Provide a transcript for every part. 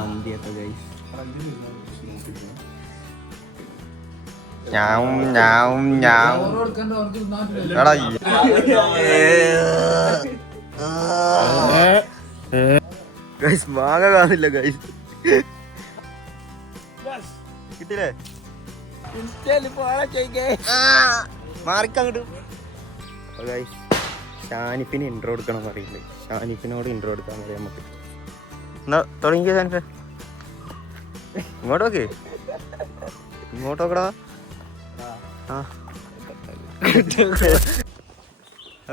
മന്തിയൊക്കെ guys. ഞാവും ഞാവും ഞാവും guys. മാങ്ങ കാണില്ല ഗൈസ്. കിട്ടില്ലേ? മാറിക്കങ്ങോട്ട്. അപ്പൊ ഗൈസ് ഷാനിഫിന് ഇൻട്രോ എടുക്കണം പറയുന്നത്. ഷാനിഫിനോട് ഇൻട്രോ എടുക്കാൻ പറയാം നമുക്ക്. എന്നാ തുടങ്ങിയ ഷാനിഫെ. ഇങ്ങോട്ടോക്കെ ഇങ്ങോട്ടോക്കടാ.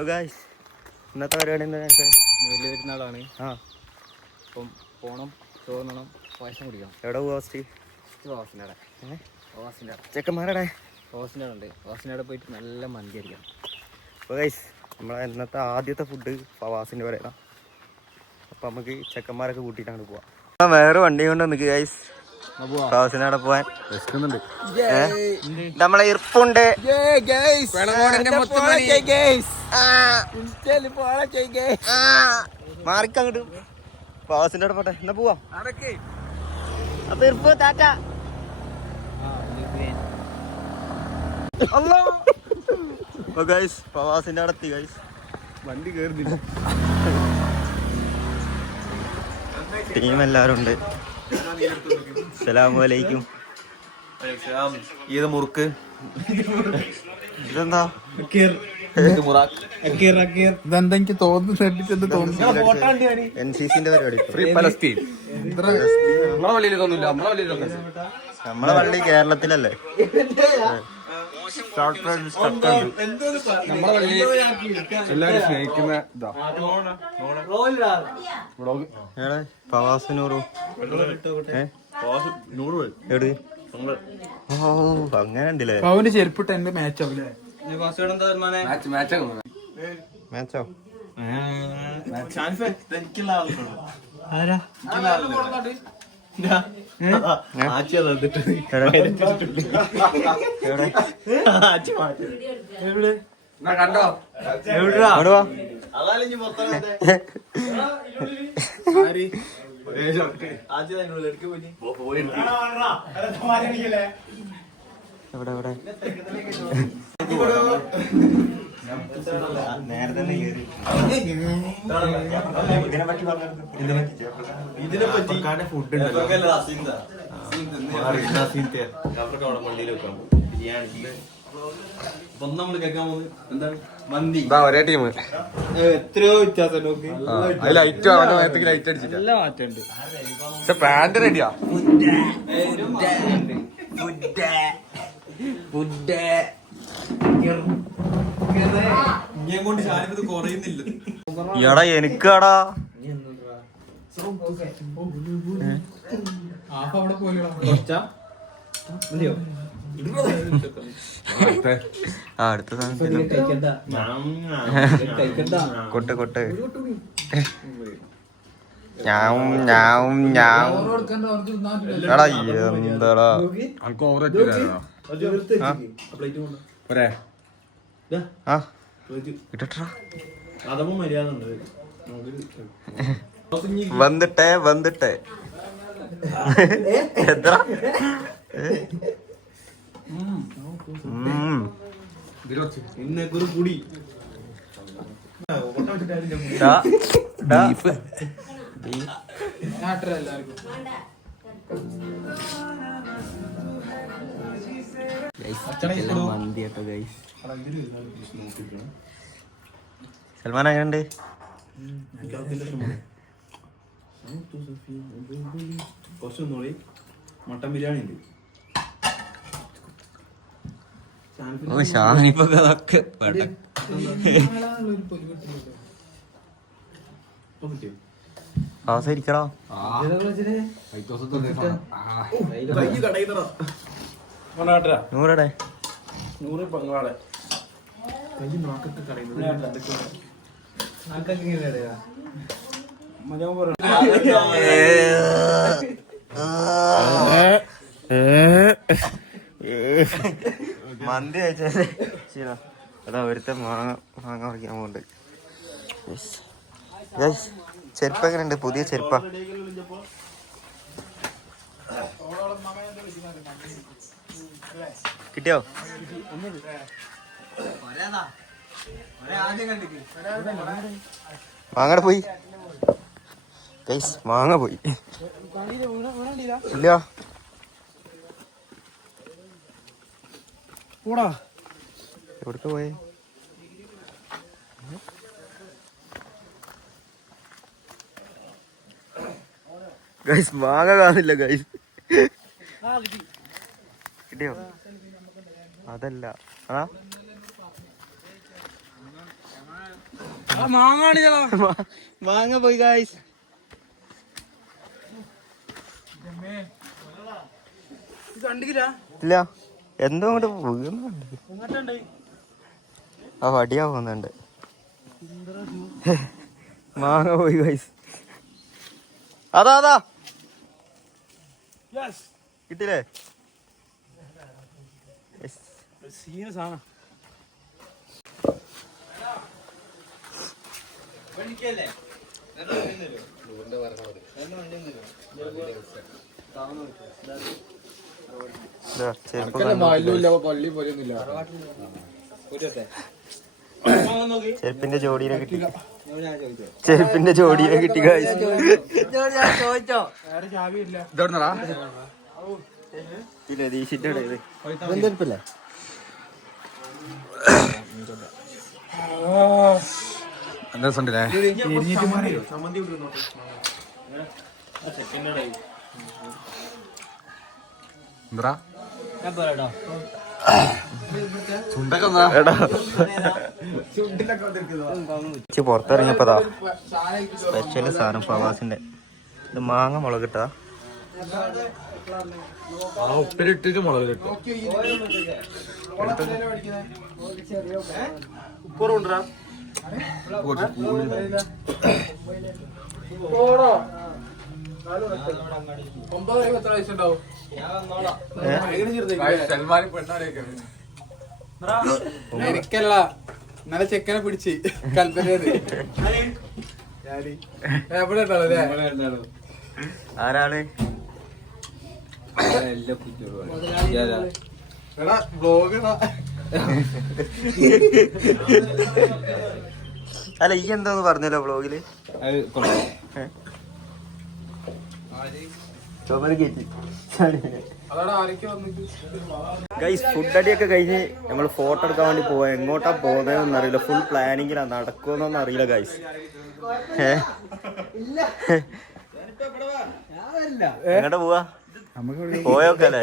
ഗൈസ് ഇന്നത്തെ പരിപാടി എന്താ? വലിയ പെരുന്നാളാണ്. അപ്പം പോണം, ചോറിനണം, പായസം കുടിക്കണം. എവിടെ പോവാ? ചെക്കന്മാരുടെ വാസിനവിടെ പോയിട്ട് നല്ല മന്തി അടിക്കണം. അപ്പോൾ ഗൈസ് നമ്മളെ ഇന്നത്തെ ആദ്യത്തെ ഫുഡ് ഫവാസിൻ്റെ പറയണം. അപ്പം നമുക്ക് ചെക്കന്മാരൊക്കെ കൂട്ടിയിട്ടാണ് പോവാം. വേറെ വണ്ടി കൊണ്ട് നിൽക്കുക ഗൈസ്. ഫവാസിനവിടെ പോവാൻ വിശക്കുന്നുണ്ട്. നമ്മളെ ഇർപ്പുണ്ട്. മാറിക്കങ്ങോട്ട്. ഫവാസിൻ്റെ അവിടെ പോട്ടെ. എന്നാ പോവാം. അപ്പൊ ഇർപ്പു താറ്റ. ഫവാസിന്റെ അവിടെ എത്തി ഗൈസ്. വണ്ടി കേറുന്നില്ല. ടീം എല്ലാരും ഉണ്ട്. അസ്സലാമു അലൈക്കും. ഇത് മുറുക്ക്. ഇതെന്താ? ഇതെന്താ എനിക്ക് തോന്നുന്നു. NCCന്റെ പരിപാടി. Free Palestine. നമ്മളെ പള്ളി കേരളത്തിലല്ലേ? എല്ലാരും സ്നേഹിക്കുന്ന ഫവാസിനൂറും അങ്ങനെ ഉണ്ടല്ലേ? പവന്റെ ചെരുപ്പിട്ട് എന്റെ മാച്ച് ആവില്ലേ? മാച്ചോ? ആരാ? കണ്ടോ? എവിടെ എവിടെ നേരത്തെ ഒരേ ടീം. എത്രയോ വ്യത്യാസം. ലൈറ്റ് ലൈറ്റ് അടിച്ചിട്ട് നല്ല മാറ്റമുണ്ട്. പക്ഷെ പാന്റ് റെഡിയാ. എടാ എനിക്കാടാ. അടുത്ത കൊട്ട് കൊട്ട്. ഞാവും ഞാവും ഞാവും. എടാ എന്താടാ വന്നിട്ടേ വന്നിട്ടേ എത്ര കുടി മന്തിയൊക്കെ ഗൈസ്. സൽമാൻ എങ്ങനെയുണ്ട്? മട്ടൻ ബിരിയാണി ഉണ്ട്. ഓ ഷാനിപ്പൊക്കെ അതൊക്കെ ഇരിക്കടാ. നൂറടെ മന്തി കഴിച്ചാലേ അതാ ഒരുത്ത മാങ്ങ പറിക്കാൻ പോകുന്നുണ്ട്. ചെരുപ്പ് എങ്ങനെയുണ്ട്? പുതിയ ചെരുപ്പാ. കിട്ടിയോ? മാങ്ങടെ പോയി ഗൈസ്, മാങ്ങ പോയി. ഇല്ല എവിടേക്ക് പോയേ? ഗൈസ് മാങ്ങ കാണില്ല ഗൈസ്. കിട്ടിയോ? അതല്ല. ആ മാങ്ങ പോയി ഗൈസ്. ഇല്ല, എന്തോ അങ്ങോട്ട് പോകുന്നുണ്ട്. ആ വടിയാ പോകുന്നുണ്ട്. മാങ്ങ പോയി ഗൈസ്. അതാ അതാ കിട്ടില്ലേ? ചെരുപ്പിന്റെ ജോഡിനെ കിട്ടി. ചെരുപ്പിന്റെ ജോഡിനെ കിട്ടി ഗൈസ്. രതീഷിന്റെ പുറത്തിറങ്ങിയപ്പോതാ സ്പെഷ്യല് സാധനം ഫവാസിന്റെ. ഇത് മാങ്ങ മുളകിട്ടാ. ഉപ്പിലിട്ടിട്ട് മുളക് കിട്ടും. എനിക്കല്ല, നല്ല ചെക്കനെ പിടിച്ച് കൽപ്പനയത്. ആരാണ്? അല്ല ഈ എന്താന്ന് പറഞ്ഞല്ലോ വ്ളോഗില്. ഗൈസ് ഫുഡ് അടിയൊക്കെ കഴിഞ്ഞ് നമ്മൾ ഫോട്ടോ എടുക്കാൻ വേണ്ടി പോവാ. എങ്ങോട്ടാ പോകുന്നതെന്ന് അറിയില്ല. ഫുൾ പ്ലാനിങ്ങിലാണ്. നടക്കുമെന്നൊന്നും അറിയില്ല ഗൈസ്. എങ്ങോട്ടാ പോവാ? പോയോക്കല്ലേ?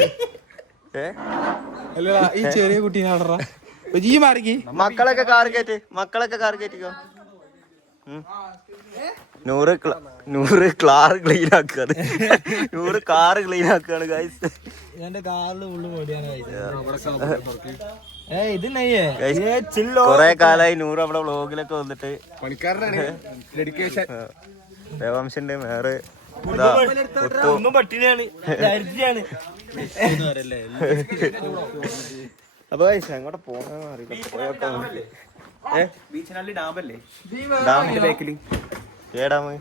ഈ ചെറിയ കുട്ടീനാടറാ മക്കളൊക്കെ കാർ കയറ്റിക്കോ. നൂറ് കാറ് ക്ലീൻ ആക്കാണ്. 100 കാറ് ക്ലീൻ ആക്കാണ് ഗൈസ്. കൊറേ കാലായി 100 അവിടെ വ്ളോഗിലൊക്കെ വന്നിട്ട്. ദേവാംശന്റെ വേറെ അപ്പൊ എങ്ങോട്ട് പോണെന്ന് അറിയില്ല. ഡാമിന്റെ ബാക്കില് ഏടാമ്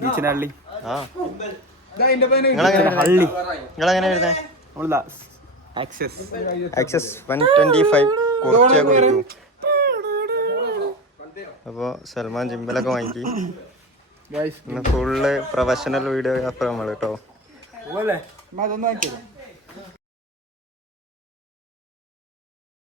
ബീച്ചിനള്ളി. ആ നിങ്ങളെങ്ങനെ വരുന്നേ? ആക്സസ് 125 കുറച്ചേ കൊടുക്കൂ. അപ്പൊ സൽമാൻ ജിമ്പലൊക്കെ വാങ്ങിക്കി. ഫുള്ള് പ്രൊഫഷണൽ വീഡിയോ നമ്മൾ കേട്ടോ.